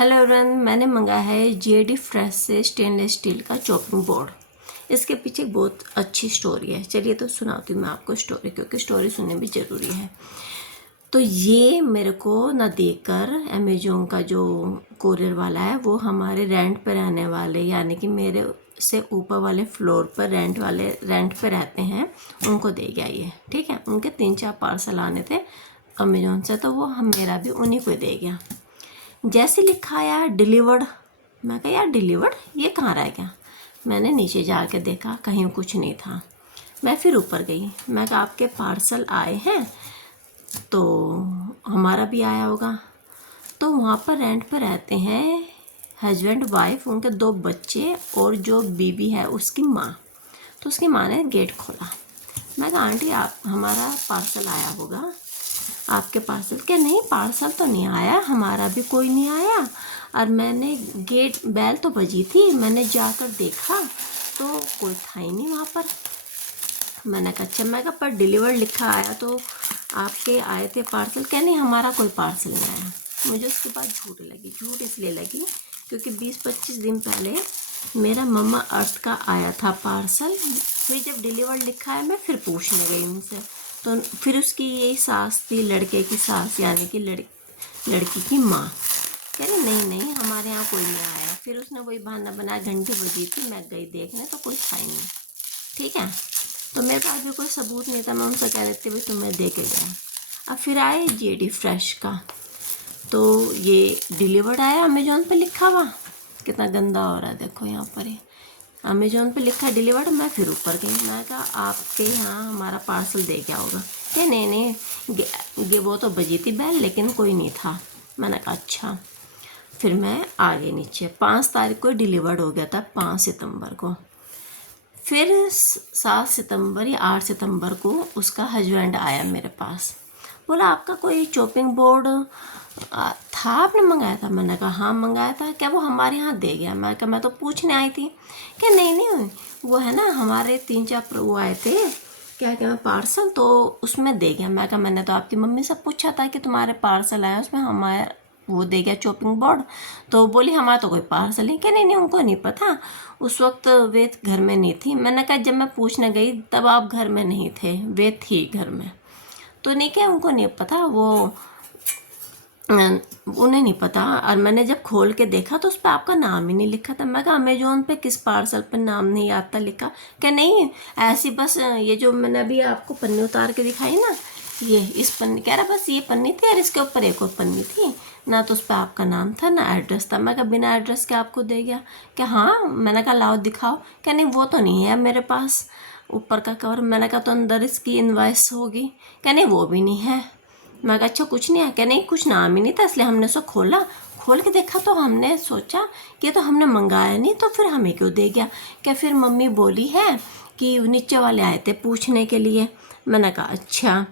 Hello everyone, मैंने मंगाया है जेडी फ्रेश से स्टेनलेस स्टील का चॉपिंग बोर्ड। इसके पीछे एक बहुत अच्छी स्टोरी है। चलिए तो सुनाती हूँ मैं आपको स्टोरी, क्योंकि स्टोरी सुननी भी ज़रूरी है। तो ये मेरे को ना देकर अमेजोन का जो कोरियर वाला है वो हमारे रेंट पर रहने वाले, यानी कि मेरे से ऊपर वाले फ्लोर पर रेंट पे रहते हैं, उनको दे गया ये। ठीक है, उनके 3-4 पार्सल आने थे अमेजोन से, तो वो हम मेरा भी उन्हीं को दे गया। जैसे लिखा आया डिलीवर्ड, मैं कहा यार डिलीवर्ड ये कहाँ रह गया। मैंने नीचे जाके देखा, कहीं कुछ नहीं था। मैं फिर ऊपर गई, मैं कहा आपके पार्सल आए हैं तो हमारा भी आया होगा। तो वहाँ पर रेंट पर रहते हैं हस्बैंड वाइफ, उनके 2 बच्चे और जो बीबी है उसकी माँ। तो उसकी माँ ने गेट खोला। मैं कहा आंटी आप, हमारा पार्सल आया होगा। आपके पार्सल? क्या नहीं, पार्सल तो नहीं आया, हमारा भी कोई नहीं आया। और मैंने गेट बेल तो बजी थी, मैंने जाकर देखा तो कोई था ही नहीं वहाँ पर। मैंने कहा अच्छा, मैं कहा पर डिलीवर लिखा आया तो आपके आए थे पार्सल? क्या नहीं, हमारा कोई पार्सल नहीं आया। मुझे उसके बाद झूठ इसलिए लगी क्योंकि 20-25 दिन पहले मेरा मम्मा अर्थ का आया था पार्सल। फिर जब डिलीवर लिखा है मैं फिर पूछने गई उनसे, तो फिर उसकी यही सास थी, लड़के की सास, यानी कि लड़की की माँ। कह रही नहीं नहीं, हमारे यहाँ कोई नहीं आया। फिर उसने वही बहाना बनाया, घंटी बजी थी, मैं गई देखने तो कोई था ही नहीं। ठीक है, तो मेरे पास भी कोई सबूत नहीं था। मैं उनसे कह रही थी भाई तुम्हें दे के गया। अब फिर आए जेडी फ्रेश का, तो ये डिलीवर्ड आया, अमेजोन पे लिखा हुआ। कितना गंदा हो रहा है देखो यहाँ पर ही, अमेजोन पे लिखा डिलीवर्ड। मैं फिर ऊपर गई, मैं कहा आपके यहाँ हमारा पार्सल दे गया होगा। क्या नहीं नहीं, वो तो बजी थी बेल लेकिन कोई नहीं था। मैंने कहा अच्छा। फिर मैं आ गई नीचे। 5 तारीख को डिलीवर्ड हो गया था, 5 सितंबर को। फिर 7 सितंबर या 8 सितंबर को उसका हस्बैंड आया मेरे पास, बोला आपका कोई चॉपिंग बोर्ड था, आपने मंगाया था? मैंने कहा हाँ मंगाया था। क्या वो हमारे यहाँ दे गया? मैं कहा मैं तो पूछने आई थी। क्या नहीं नहीं, वो है ना हमारे 3-4 वो आए थे, क्या क्या पार्सल, तो उसमें दे गया। मैं कहा मैंने तो आपकी मम्मी से पूछा था कि तुम्हारे पार्सल आया, उसमें हमारे वो दे गया चॉपिंग बोर्ड। तो बोली हमारा तो कोई पार्सल नहीं। क्या नहीं नहीं, उनको नहीं पता, उस वक्त वे घर में नहीं थी। मैंने कहा जब मैं पूछने गई तब आप घर में नहीं थे, वे थी घर में। तो नहीं, क्या उनको नहीं पता, वो उन्हें नहीं पता। और मैंने जब खोल के देखा तो उस पर आपका नाम ही नहीं लिखा था। मैं कहा अमेजोन पे किस पार्सल पर नाम नहीं आता लिखा? क्या नहीं, ऐसी बस ये जो मैंने अभी आपको पन्नी उतार के दिखाई ना, ये इस पन्नी, कह रहा बस ये पन्नी थी और इसके ऊपर एक और पन्नी थी ना, तो उस पर आपका नाम था ना एड्रेस था। मैं कहा बिना एड्रेस के आपको दे गया? क्या हाँ। मैंने कहा लाओ दिखाओ। क्या नहीं, वो तो नहीं है मेरे पास ऊपर का कवर। मैंने कहा तो अंदर इसकी इनवॉइस होगी। क्या नहीं, वो भी नहीं है। मैं कहा अच्छा कुछ नहीं है? क्या नहीं, कुछ नाम ही नहीं था, इसलिए हमने उसको खोल के देखा तो हमने सोचा कि तो हमने मंगाया नहीं, तो फिर हमें क्यों दे गया। क्या फिर मम्मी बोली है कि नीचे वाले आए थे पूछने के लिए। मैंने कहा अच्छा,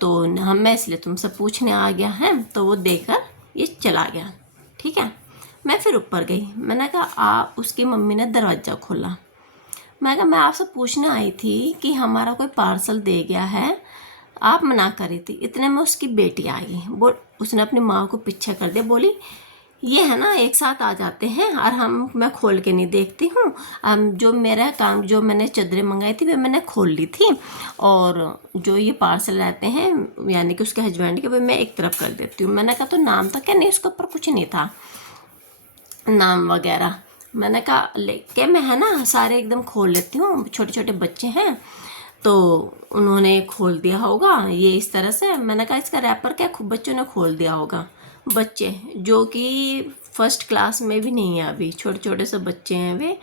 तो हम मैं इसलिए तुमसे पूछने आ गया है। तो वो देकर ये चला गया। ठीक है, मैं फिर ऊपर गई। मैंने कहा उसकी मम्मी ने दरवाज़ा खोला। मैं कहा मैं आपसे पूछने आई थी कि हमारा कोई पार्सल दे गया है, आप मना कर रही थी। इतने में उसकी बेटी आ गई, उसने अपनी माँ को पीछे कर दिया, बोली ये है ना एक साथ आ जाते हैं और मैं खोल के नहीं देखती हूँ। जो मेरा काम, जो मैंने चादरें मंगाई थी वे मैंने खोल ली थी, और जो ये पार्सल रहते हैं यानी कि उसके हस्बैंड के, वे मैं एक तरफ कर देती हूँ। मैंने कहा तो नाम था? क्या नहीं, उसके ऊपर कुछ नहीं था नाम वगैरह। मैंने कहा लेके मैं है ना सारे एकदम खोल लेती हूँ, छोटे छोटे बच्चे हैं तो उन्होंने खोल दिया होगा ये इस तरह से। मैंने कहा इसका रैपर क्या बच्चों ने खोल दिया होगा। बच्चे जो कि फर्स्ट क्लास में भी नहीं है, अभी छोटे छोटे से बच्चे हैं, वे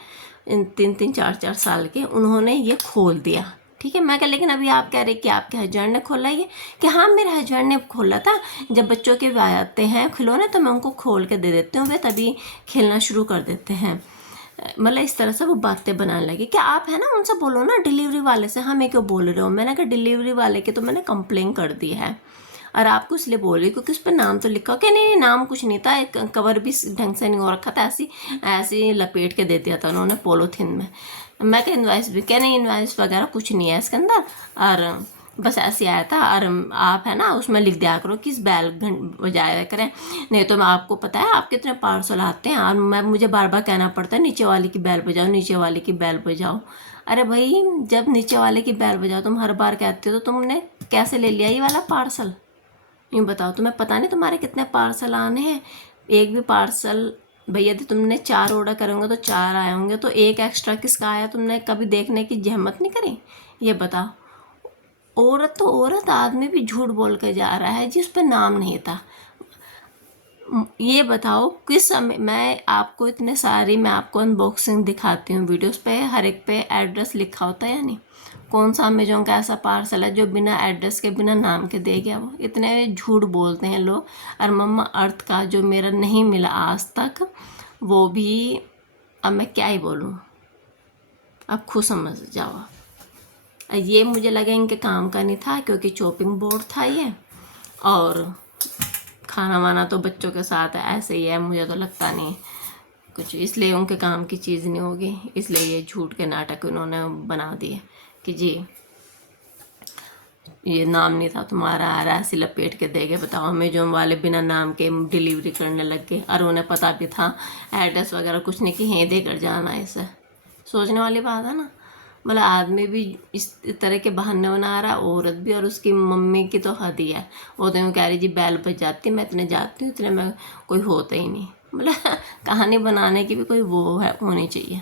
3-3, 4-4 साल के, उन्होंने ये खोल दिया। ठीक है, मैं कहा लेकिन अभी आप कह रहे कि आपके हस्बैंड ने खोला ये? कि हाँ मेरे हस्बैंड ने खोला था। जब बच्चों के आते हैं खिलौने तो मैं उनको खोल के दे देती हूँ, वे तभी खेलना शुरू कर देते हैं। मतलब इस तरह से वो बातें बनाने लगी। क्या आप है ना उनसे बोलो ना डिलीवरी वाले से, हमें क्यों बोल रहे हो? मैंने कहा डिलीवरी वाले के तो मैंने कंप्लेन कर दी है और आपको इसलिए बोल रही क्योंकि उस पर नाम तो लिखा हो। क्या नहीं, नाम कुछ नहीं था, एक कवर भी ढंग से नहीं हो रखा था, ऐसी लपेट के दे दिया था उन्होंने पॉलीथिन में। मैं क्या इन्वाइस भी? क्या नहीं, इन्वाइस वगैरह कुछ नहीं है इसके अंदर, और बस ऐसे आया था। और आप है ना उसमें लिख दिया करो कि इस बेल बजाया करें, नहीं तो मैं आपको पता है आप कितने पार्सल आते हैं और मुझे बार बार कहना पड़ता है नीचे वाले की बेल बजाओ, नीचे वाले की बेल बजाओ। अरे भाई जब नीचे वाले की बेल बजाओ तुम हर बार कहते हो तो तुमने कैसे ले लिया ये वाला पार्सल? यूँ बताओ, तुम्हें पता नहीं तुम्हारे कितने पार्सल आने हैं? एक भी पार्सल भैया यदि तुमने 4 ऑर्डर करोगे तो 4 आए होंगे, तो एक एक्स्ट्रा किसका आया तुमने कभी देखने की जहमत नहीं करी? ये बताओ। औरत तो औरत, आदमी भी झूठ बोल के जा रहा है जिस पे नाम नहीं था। ये बताओ किस समय मैं आपको इतने सारी मैं आपको अनबॉक्सिंग दिखाती हूँ वीडियोस पे, हर एक पे एड्रेस लिखा होता है या नहीं? कौन सा अमेजोन का ऐसा पार्सल है जो बिना एड्रेस के बिना नाम के दे गया? वो इतने झूठ बोलते हैं लोग। और मम्मा अर्थ का जो मेरा नहीं मिला आज तक, वो भी अब मैं क्या ही बोलूँ, अब खुद समझ जाओ। ये मुझे लगा इनके काम का नहीं था क्योंकि चॉपिंग बोर्ड था ये, और खाना वाना तो बच्चों के साथ ऐसे ही है, मुझे तो लगता नहीं कुछ, इसलिए उनके काम की चीज़ नहीं होगी, इसलिए ये झूठ के नाटक उन्होंने बना दिए कि जी ये नाम नहीं था तुम्हारा, आ रहा ऐसे लपेट के दे गए। बताओ अमेजोन वाले बिना नाम के डिलीवरी करने लग गए, और उन्हें पता भी था एड्रेस वगैरह कुछ नहीं कि यहीं देकर जाना है। इसे सोचने वाली बात है ना। मतलब आदमी भी इस तरह के बहाने बना रहा है, औरत भी, और उसकी मम्मी की तो हद ही है। वो तो यूँ कह रही जी बैल बज जाती, मैं इतने जाती हूँ इतने में कोई होता ही नहीं। मतलब कहानी बनाने की भी कोई वो है होनी चाहिए।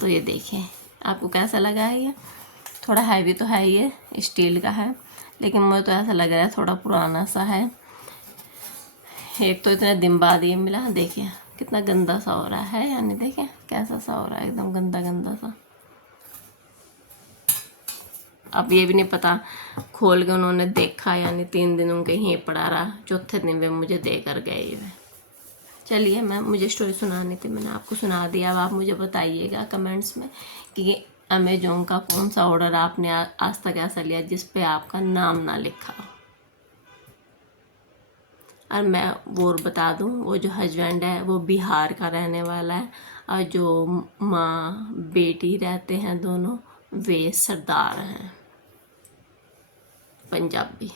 तो ये देखिए आपको कैसा लगा है? ये थोड़ा हैवी तो है, ये स्टील का है, लेकिन मुझे तो ऐसा लग रहा है थोड़ा पुराना सा है। एक तो इतने दिन बाद ये मिला, देखिए कितना गंदा सा हो रहा है, यानी देखिए कैसा सा हो रहा है, एकदम गंदा गंदा सा। अब ये भी नहीं पता खोल के उन्होंने देखा, यानी 3 दिन उनके यहीं पड़ा रहा, चौथे दिन वे मुझे दे कर गए ये। चलिए मुझे स्टोरी सुनानी थी, मैंने आपको सुना दिया। अब आप मुझे बताइएगा कमेंट्स में कि अमेजोन का कौन सा ऑर्डर आपने आज तक ऐसा लिया जिस पे आपका नाम ना लिखा हो। और मैं वो बता दूं, वो जो हस्बैंड है वो बिहार का रहने वाला है, और जो माँ बेटी रहते हैं दोनों वे सरदार हैं, पंजाबी।